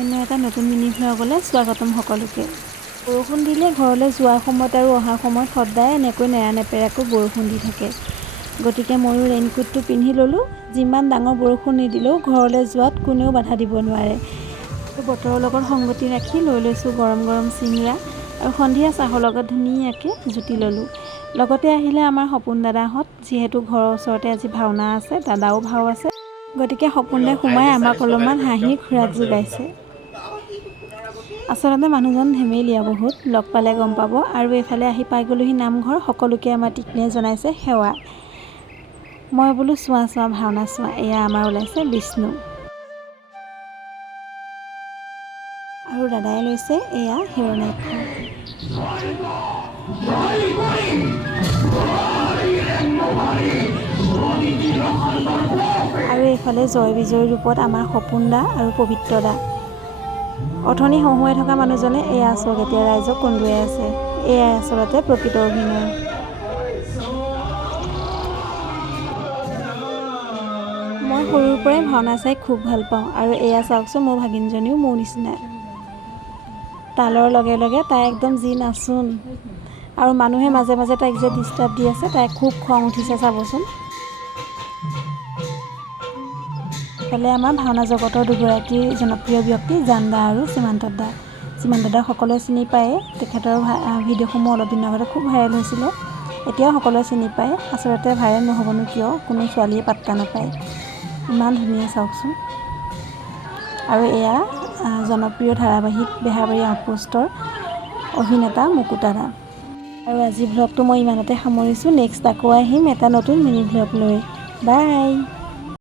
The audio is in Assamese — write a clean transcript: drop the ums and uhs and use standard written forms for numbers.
অন্য এটা নতুন মিনি ভ্লগলৈ স্বাগতম সকলোকে। বৰষুণ দিলে ঘৰলৈ যোৱাৰ সময়ত আৰু অহাৰ সময়ত সদায় এনেকৈ নেৰানেপেৰাকৈ বৰষুণ দি থাকে। গতিকে ময়ো ৰেইনকোটটো পিন্ধি ল'লোঁ। যিমান ডাঙৰ বৰষুণ নিদিলেও ঘৰলৈ যোৱাত কোনেও বাধা দিব নোৱাৰে। বতৰৰ লগত সংগতি ৰাখি লৈ লৈছোঁ গৰম গৰম চিংৰা আৰু সন্ধিয়া চাহৰ লগত ধুনীয়াকৈ জুতি ল'লোঁ। লগতে আহিলে আমাৰ সপোন দাদাহঁত, যিহেতু ঘৰৰ ওচৰতে আজি ভাওনা আছে, দাদাও ভাও আছে। গতিকে সপোনদাই সোমাই আমাক অলপমান হাঁহিৰ খোৰাক যোগাইছে। আচলতে মানুহজন ধেমেলীয়া বহুত, লগ পালে গম পাব। আৰু এইফালে আহি পাই গ'লোহি নামঘৰ। সকলোকে আমাৰ টিকলিয়ে জনাইছে সেৱা। মই বোলো চোৱা চোৱা ভাওনা চোৱা। এয়া আমাৰ ওলাইছে বিষ্ণু আৰু দাদাই লৈছে এয়া হিৰণ্যাক্ষ। আৰু এইফালে জয় বিজয়ী ৰূপত আমাৰ সপোন দা আৰু পবিত্ৰ দা। অথনি হহুৱাই থকা মানুহজনে এয়া চাওক এতিয়া ৰাইজক কন্দুৱাই আছে। এয়াই আচলতে প্ৰকৃত অভিনয়। মই সৰুৰ পৰাই ভাওনা চাই খুব ভাল পাওঁ আৰু এয়া চাওকচোন মোৰ ভাগিনজনীও মোৰ নিচিনা। তালৰ লগে লগে তাই একদম যি নাচোন। আৰু মানুহে মাজে মাজে তাইক যে ডিষ্টাৰ্ব দি আছে, তাইক খুব খং উঠিছে চাবচোন। ইফালে আমাৰ ভাওনা জগতৰ দুগৰাকী জনপ্ৰিয় ব্যক্তি জান দা আৰু সীমান্ত দা। সীমান্ত দাক সকলোৱে চিনি পায়ে, তেখেতৰ ভিডিঅ'সমূহ অলপ দিনৰ আগতে খুব ভাইৰেল হৈছিলে। এতিয়াও সকলোৱে চিনি পায়। আচলতে ভাইৰেল নহ'বনো কিয়, কোনো ছোৱালীয়ে পাত্তা নাপায়। ইমান ধুনীয়া চাওকচোন। আৰু এয়া জনপ্ৰিয় ধাৰাবাহিক বেহাৰবাৰী আউটপোষ্টৰ অভিনেতা মুকুতা দা। আৰু আজি ভ্লগটো মই ইমানতে সামৰিছোঁ। নেক্সট আকৌ আহিম এটা নতুন মিনি ভ্লগ লৈ। বাই।